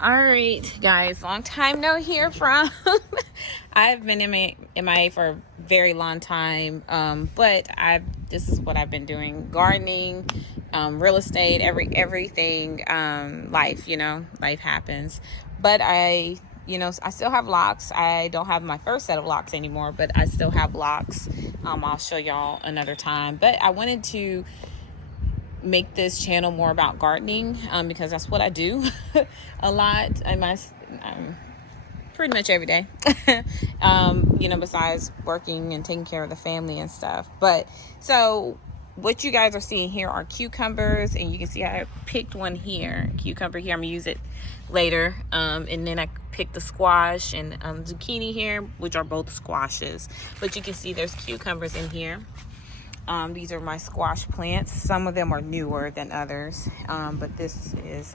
All right, guys, long time no hear from. I've been in MIA for a very long time, but this is what I've been doing: gardening, real estate, everything. Life, life happens. But I still have locks. I don't have my first set of locks anymore, but I still have locks. I'll show y'all another time. But I wanted to make this channel more about gardening because that's what I do a lot. Pretty much every day. Besides working and taking care of the family and stuff. But so what you guys are seeing here are cucumbers, and you can see I picked one here, cucumber here. I'm gonna use it later. And then I picked the squash and zucchini here, which are both squashes. But you can see there's cucumbers in here. These are my squash plants. Some of them are newer than others. But this is,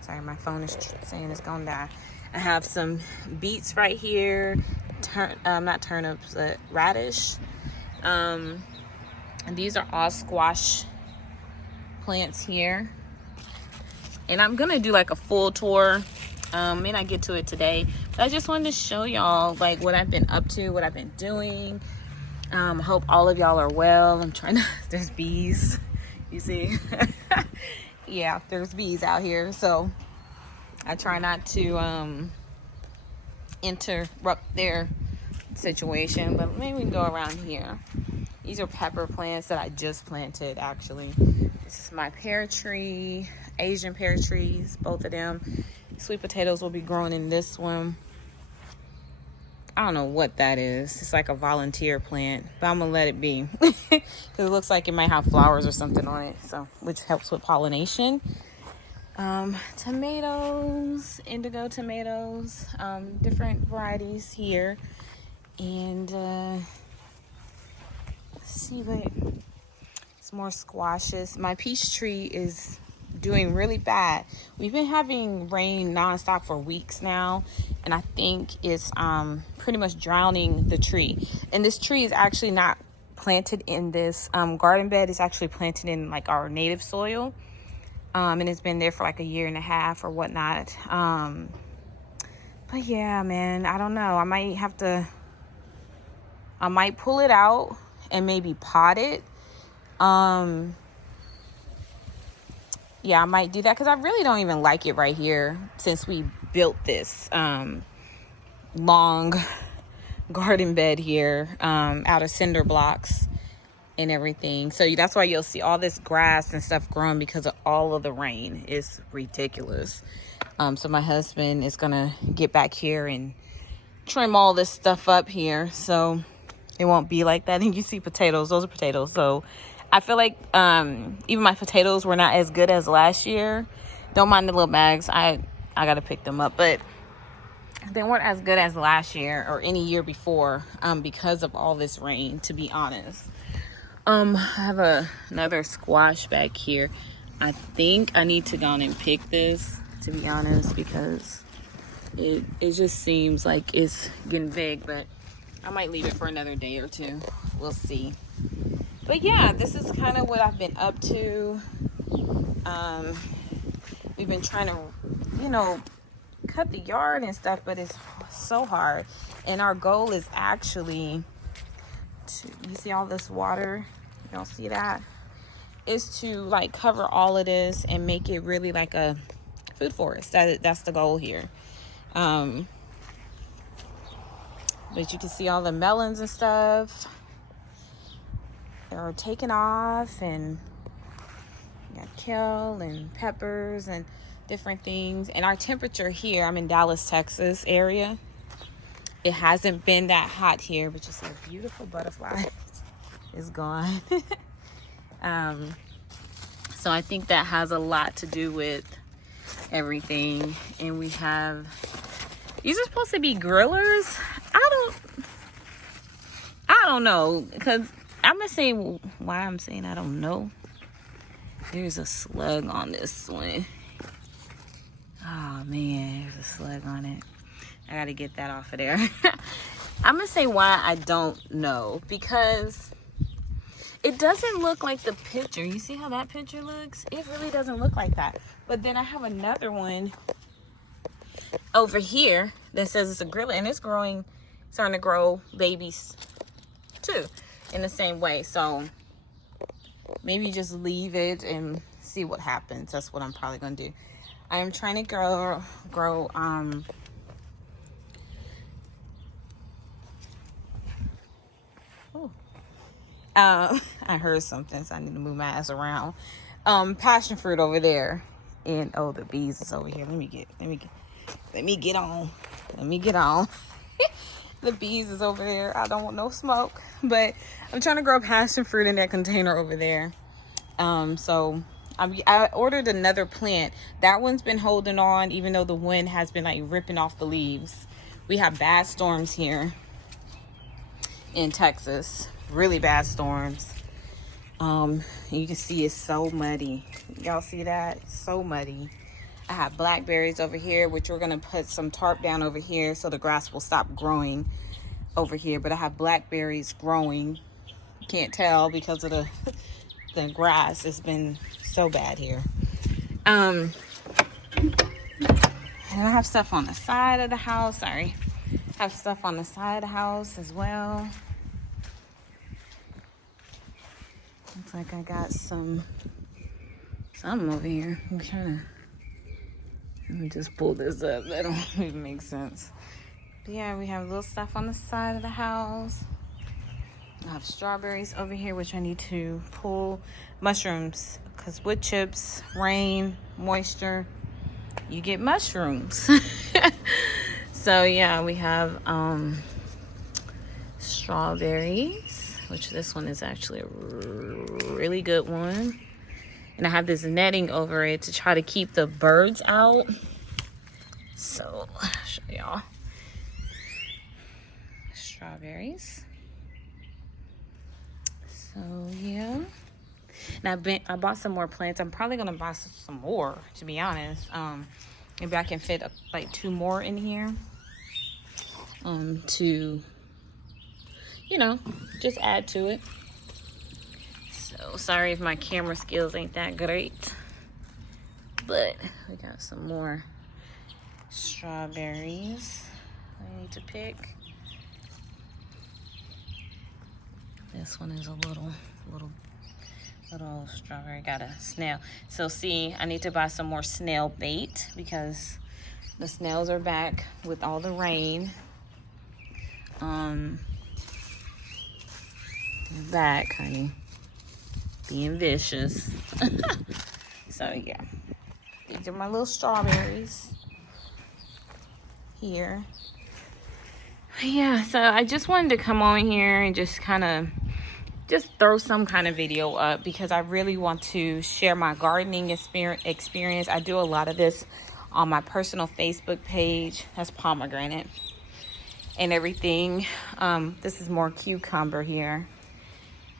sorry, my phone is saying it's gonna die. I have some beets right here. Not turnips, but radish. And these are all squash plants here. And I'm gonna do like a full tour. May not get to it today, but I just wanted to show y'all like what I've been up to, what I've been doing. Hope all of y'all are well. I'm trying to, there's bees, you see. Yeah, there's bees out here, so I try not to interrupt their situation. But maybe we can go around here. These are pepper plants that I just planted, actually. This is my pear tree, Asian pear trees, both of them. Sweet potatoes will be growing in this one. I don't know what that is. It's like a volunteer plant, but I'm gonna let it be because it looks like it might have flowers or something on it, so which helps with pollination. Tomatoes, indigo tomatoes, different varieties here, and let's see what. It's more squashes. My peach tree is doing really bad. We've been having rain nonstop for weeks now, and I think it's pretty much drowning the tree. And this tree is actually not planted in this garden bed. It's actually planted in like our native soil, and it's been there for like a year and a half or whatnot. But yeah, man, I don't know. I might pull it out and maybe pot it. Yeah, I might do that because I really don't even like it right here since we built this long garden bed here out of cinder blocks and everything. So that's why you'll see all this grass and stuff growing because of all of the rain. It's ridiculous. So my husband is going to get back here and trim all this stuff up here so it won't be like that. And you see potatoes. Those are potatoes. So I feel like even my potatoes were not as good as last year. Don't mind the little bags. I got to pick them up. But they weren't as good as last year or any year before because of all this rain, to be honest. I have another squash back here. I think I need to go on and pick this, to be honest, because it just seems like it's getting big. But I might leave it for another day or two. We'll see. But yeah, this is kind of what I've been up to. We've been trying to, cut the yard and stuff, but it's so hard. And our goal is actually you see all this water? You don't see that? Is to like cover all of this and make it really like a food forest. That's the goal here. But you can see all the melons and stuff. Are taking off, and got kale and peppers and different things. And our temperature here, I'm in Dallas, Texas area. It hasn't been that hot here, but you see a beautiful butterfly is gone. So I think that has a lot to do with everything. And we have, these are supposed to be grillers. I don't know, because I'm going to say why I'm saying I don't know. There's a slug on this one. Oh, man, there's a slug on it. I got to get that off of there. I'm going to say why I don't know. Because it doesn't look like the picture. You see how that picture looks? It really doesn't look like that. But then I have another one over here that says it's a grilla, and it's growing, starting to grow babies too in the same way. So maybe just leave it and see what happens. That's what I'm probably gonna do. I am trying to grow I heard something, so I need to move my ass around. Passion fruit over there, and oh, the bees is over here. Let me get on. The bees is over there. I don't want no smoke, but I'm trying to grow passion fruit in that container over there. So I ordered another plant. That one's been holding on, even though the wind has been like ripping off the leaves. We have bad storms here in Texas, really bad storms. You can see it's so muddy. Y'all see that? It's so muddy. I have blackberries over here, which we're gonna put some tarp down over here so the grass will stop growing over here. But I have blackberries growing. Can't tell because of the grass. It's been so bad here. And I have stuff on the side of the house. Sorry. I have stuff on the side of the house as well. Looks like I got something over here. I'm trying to, let me just pull this up. That don't even make sense. But yeah, we have little stuff on the side of the house. I have strawberries over here, which I need to pull. Mushrooms, because wood chips, rain, moisture, you get mushrooms. So yeah, we have strawberries, which this one is actually a really good one. And I have this netting over it to try to keep the birds out. So I'll show y'all. Strawberries. So yeah. And I bought some more plants. I'm probably gonna buy some more, to be honest. Maybe I can fit like 2 more in here. To, you know, just add to it. So sorry if my camera skills ain't that great, but we got some more strawberries I need to pick. This one is a little strawberry, got a snail. So see, I need to buy some more snail bait because the snails are back with all the rain. Back, honey, being vicious. So yeah, these are my little strawberries here. Yeah, so I just wanted to come on here and just throw some kind of video up because I really want to share my gardening experience. I do a lot of this on my personal Facebook page. That's pomegranate and everything. This is more cucumber here.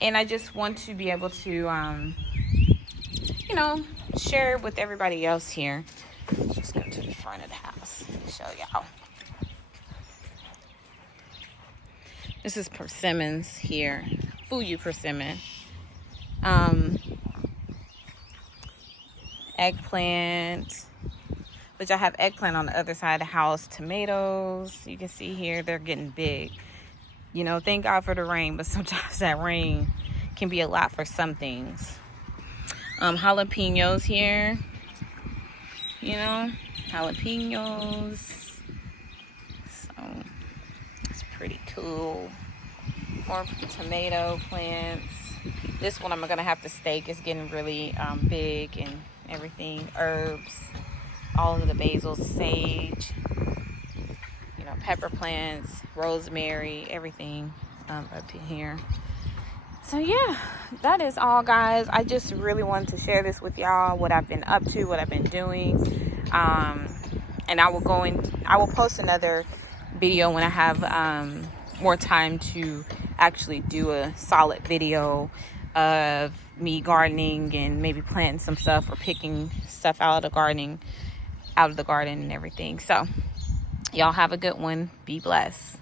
And I just want to be able to, you know, share it with everybody else here. Let's just go to the front of the house and show y'all. This is persimmons here. Fuyu persimmon. Eggplant. Which I have eggplant on the other side of the house. Tomatoes. You can see here, they're getting big. You know, thank God for the rain, but sometimes that rain can be a lot for some things. Jalapenos here. You know, jalapenos. So, it's pretty cool. More tomato plants. This one I'm going to have to stake. It's getting really big and everything. Herbs. All of the basil, sage. You know, pepper plants, rosemary, everything up here. So yeah, that is all, guys. I just really wanted to share this with y'all, what I've been up to, what I've been doing. And I will post another video when I have more time to actually do a solid video of me gardening and maybe planting some stuff or picking stuff out of the garden and everything. So y'all have a good one. Be blessed.